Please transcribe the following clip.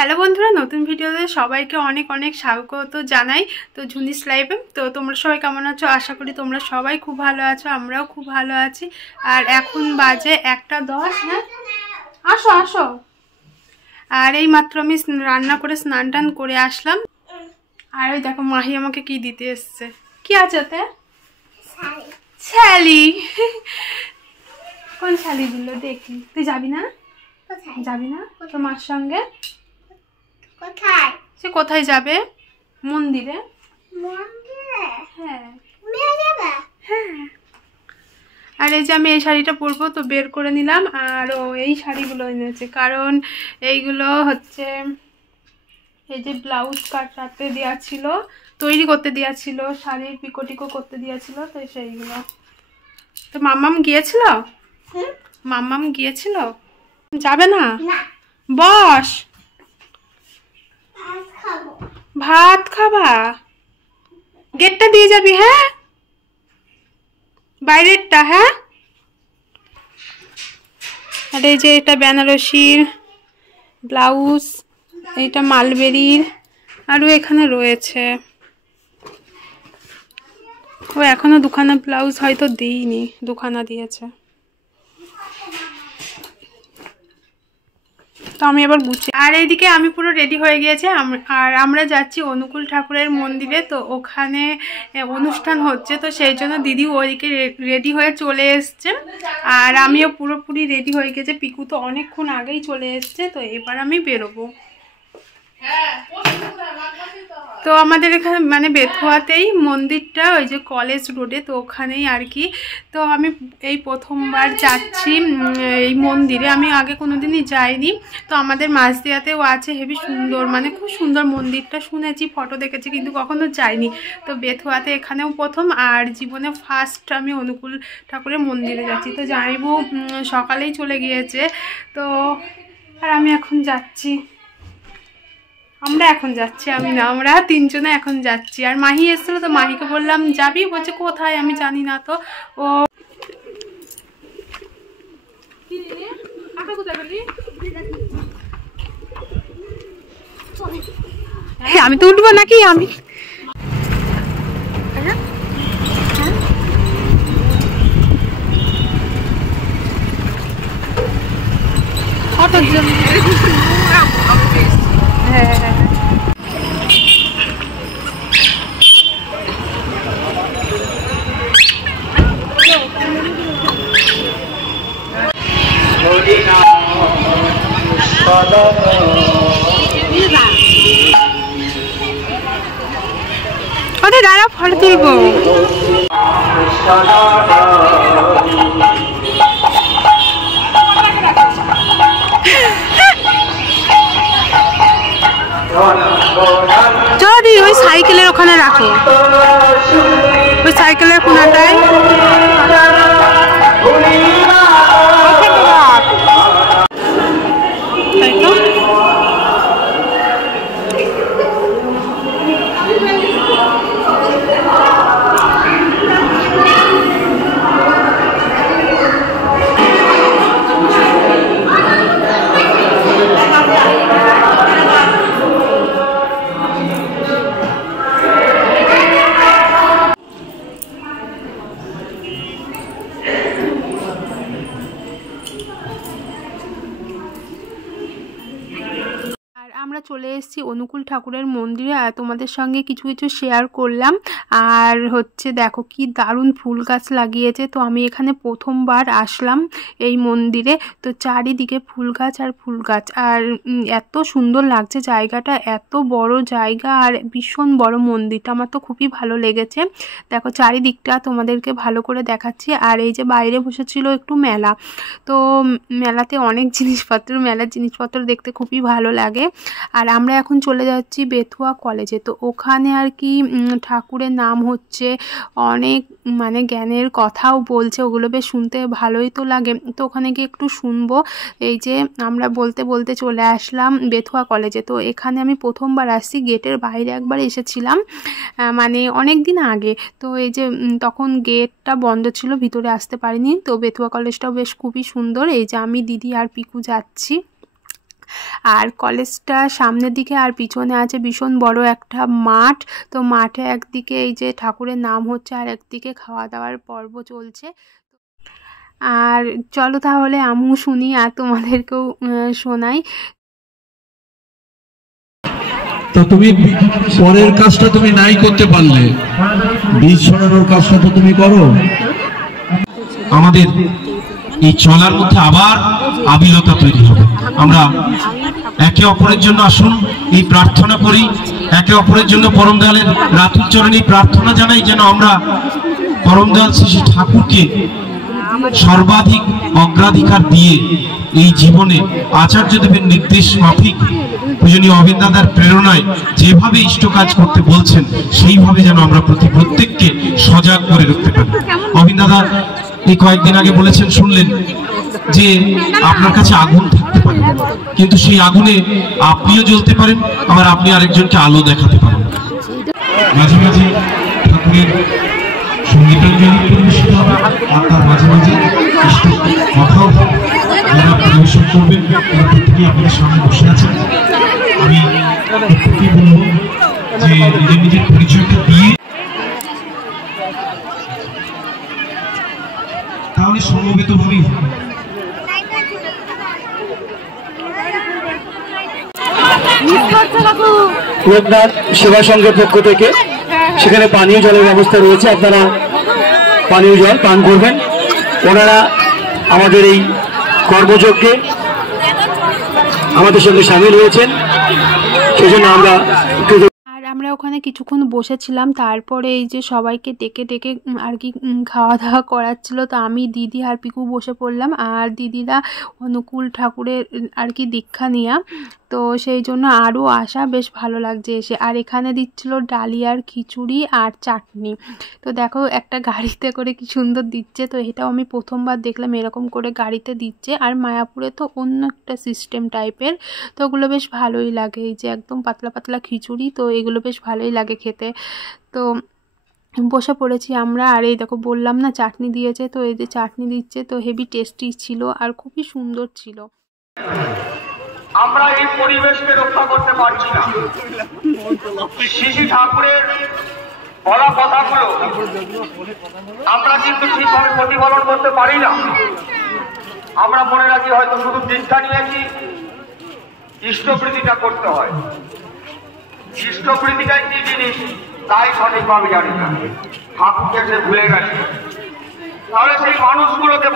Hello বন্ধুরা, নতুন ভিডিওতে সবাইকে অনেক অনেক স্বাগত জানাই। তো ঝুনিস লাইভে তো তোমরা সবাই কেমন আছো? আশা করি তোমরা সবাই খুব ভালো আছো, আমরাও খুব ভালো আছি। আর এখন বাজে 1:10। হ্যাঁ, আসো আসো। আর এই মাত্র আমি রান্না করে স্নান টান করে আসলাম। আর ওই দেখো মাহি আমাকে কি দিতে এসছে। কি আছে ওতে? শালি। কোন শালি দিল দেখি? তুই যাবি না? যাবি না তোমার সঙ্গে? কোথায়? সে কোথায় যাবে? মন্দিরে। মন্দিরে? হ্যাঁ। মেয়ে যাবে? হ্যাঁ। আর এই যে আমি এই শাড়িটা পরবো, তো বের করে নিলাম। আর ও এই শাড়িগুলো এনেছে, কারণ এইগুলো হচ্ছে এই যে ব্লাউজ কাটাতে দেওয়া ছিল, তৈরি করতে দেওয়া ছিল, শাড়ির পিকো করতে দেওয়া ছিল, তো সেইগুলো। তো মাম্মাম গিয়েছিল? মাম্মাম গিয়েছিল? যাবে না? বস, ভাত খাবা? গেটটা দিয়ে যাবি? হ্যাঁ, বাইরেরটা। হ্যাঁ। আর এই যে এটা বেনারসির ব্লাউজ, এইটা মালবেরির, আরও এখানে রয়েছে। ও এখনো দুখানা ব্লাউজ হয়তো দিইনি, দুখানা দিয়েছে। তো আমি এবার গুছি। আর এইদিকে আমি পুরো রেডি হয়ে গিয়েছে। আর আমরা যাচ্ছি অনুকূল ঠাকুরের মন্দিরে। তো ওখানে অনুষ্ঠান হচ্ছে, তো সেই জন্য দিদি ওইদিকে রেডি হয়ে চলে এসছে। আর আমিও পুরোপুরি রেডি হয়ে গেছে। পিকু তো অনেকক্ষণ আগেই চলে এসছে। তো এবার আমি বেরোবো। তো আমাদের এখানে মানে বেথুয়াতেই মন্দিরটা, ওই যে কলেজ রোডে, তো ওখানেই আর কি। তো আমি এই প্রথমবার যাচ্ছি এই মন্দিরে, আমি আগে কোনোদিনই যাইনি। তো আমাদের মাঝদিয়াতেও আছে, হেবি সুন্দর, মানে খুব সুন্দর মন্দিরটা। শুনেছি, ফটো দেখেছি, কিন্তু কখনো যাইনি। তো বেথুয়াতে এখানেও প্রথম, আর জীবনে ফার্স্ট আমি অনুকূল ঠাকুরের মন্দিরে যাচ্ছি। তো জামাইবু সকালেই চলে গিয়েছে। তো আর আমি এখন যাচ্ছি। আমরা এখন যাচ্ছি, আমি না, আমরা তিনজনে এখন যাচ্ছি। আর মাহি এসেছিল, তো মাহিকে বললাম যাবি? বলছে কোথায় আমি জানি না। তো ও আমি তো উঠবো নাকি? আমি অটোর জন্য। হ্যাঁ, ওদের দাঁড়া, ফটো তুলবো। যদি ওই সাইকেলের ওখানে রাখো, ওই সাইকেলের কোনাটায়। তাই তো। আমরা চলে এসেছি অনুকূল ঠাকুরের মন্দিরে। আর তোমাদের সঙ্গে কিছু কিছু শেয়ার করলাম। আর হচ্ছে দেখো কি দারুণ ফুল গাছ লাগিয়েছে। তো আমি এখানে প্রথমবার আসলাম এই মন্দিরে। তো চারিদিকে ফুল গাছ আর ফুল গাছ, আর এত সুন্দর লাগছে জায়গাটা, এত বড় জায়গা, আর ভীষণ বড় মন্দিরটা। আমার তো খুবই ভালো লেগেছে। দেখো চারিদিকটা তোমাদেরকে ভালো করে দেখাচ্ছি। আর এই যে বাইরে বসেছিল একটু মেলা, তো মেলাতে অনেক জিনিসপত্র, মেলার জিনিসপত্র দেখতে খুবই ভালো লাগে। আর আমরা এখন চলে যাচ্ছি বেথুয়া কলেজে। তো ওখানে আর কি ঠাকুরের নাম হচ্ছে, অনেক মানে জ্ঞানের কথাও বলছে, ওগুলো বেশ শুনতে ভালোই তো লাগে। তো ওখানে গিয়ে একটু শুনবো। এই যে আমরা বলতে বলতে চলে আসলাম বেথুয়া কলেজে। তো এখানে আমি প্রথমবার আসছি, গেটের বাইরে একবার এসেছিলাম মানে অনেক দিন আগে। তো এই যে তখন গেটটা বন্ধ ছিল, ভিতরে আসতে পারিনি। তো বেথুয়া কলেজটাও বেশ খুবই সুন্দর। এই যে আমি, দিদি আর পিকু যাচ্ছি। আর কলেজটা সামনের দিকে আর পিছনে আছে ভীষণ বড় একটা মাঠ। তো মাঠে একদিকে এই যে ঠাকুরের নাম হচ্ছে আর একদিকে খাওয়া দাওয়ার পর্ব চলছে। আর চলো তাহলে আমিও শুনি আর তোমাদেরকেও শোনাই। তো তুমি পরের কাজটা তুমি নাই করতে পারলে, বীজ ছড়ানোর কাজটা তো তুমি করো। আমাদের এই চলার মধ্যে আবার আবিলতা তৈরি হবে। আমরা একে অপরের জন্য আসুন এই প্রার্থনা করি, একে অপরের জন্য পরম দয়ালের রাতুল চরণে প্রার্থনা জানাই যেন আমরা পরম দয়াল শ্রী ঠাকুরকে সর্বাধিক অগ্রাধিকার দিয়ে এই জীবনে আচার্যদেবের নির্দেশ মাফিক পূজনীয় অবিন দাদার প্রেরণায় যেভাবে ইষ্ট কাজ করতে বলছেন সেইভাবে যেন আমরা প্রত্যেককে সজাগ করে রাখতে পারি। অবিন দাদা এই কয়েকদিন আগে বলেছেন, শুনলেন যে আপনার কাছে আগুন থাকতে পারে, কিন্তু সেই আগুনে আপনিও জ্বলতে পারেন, আবার আপনি আরেকজনকে আলো দেখাতে পারেন। মাঝে মাঝে ঠাকুরের সঙ্গীতাঞ্জলি পরিবেশিত হবে আর তার মাঝে মাঝে ইষ্ট কথাও যারা পরিবেশন করবেন তারা প্রত্যেকেই আপনাদের সামনে বসে আছেন। আমি প্রত্যেকেই বলবো যে নিজের নিজের পরিচয়টা দিয়ে তাহলে সমবেত ভাবেই লোকনাথ সেবা সংঘের পক্ষ থেকে সেখানে পানীয় জলের ব্যবস্থা রয়েছে, আপনারা পানীয় জল পান করবেন। ওনারা আমাদের এই কর্মযজ্ঞে আমাদের সঙ্গে সামিল হয়েছেন, সেজন্য আমরা আর আমরা ওখানে কিছুক্ষণ বসেছিলাম। তারপরে এই যে সবাইকে ডেকে ডেকে আর কি খাওয়া দাওয়া করাচ্ছিল। তো আমি, দিদি আর পিকু বসে পড়লাম। আর দিদিরা অনুকূল ঠাকুরের আর কি দীক্ষা নেওয়া, তো সেই জন্য আরও আসা, বেশ ভালো লাগছে এসে। আর এখানে দিচ্ছিল ডালিয়ার খিচুড়ি আর চাটনি। তো দেখো একটা গাড়িতে করে কি সুন্দর দিচ্ছে। তো এটাও আমি প্রথমবার দেখলাম এরকম করে গাড়িতে দিচ্ছে। আর মায়াপুরে তো অন্য একটা সিস্টেম টাইপের, তো ওগুলো বেশ ভালোই লাগে। এই যে একদম পাতলা পাতলা খিচুড়ি, তো এগুলো বেশ ভালোই লাগে খেতে। তো বসে পড়েছি আমরা। আর এই দেখো বললাম না চাটনি দিয়েছে, তো এই যে চাটনি দিচ্ছে, তো হেভি টেস্টি ছিল আর খুবই সুন্দর ছিল। আমরা এই পরিবেশকে রক্ষা করতে পারছি না। শ্রী ঠাকুরের বলা কথাগুলো আমরা কিন্তু ঠিকভাবে প্রতিফলন করতে পারি না। আমরা মনে রাখি হয়তো শুধু দীক্ষা নিয়েছি, ইষ্টপ্রীতিটা করতে হয়। ইষ্টপ্রীতিটা কি জিনিস তাই সঠিকভাবে জানি না, ঠাকুরকে সে ভুলে গেছে। তাহলে সেই মানুষগুলোকে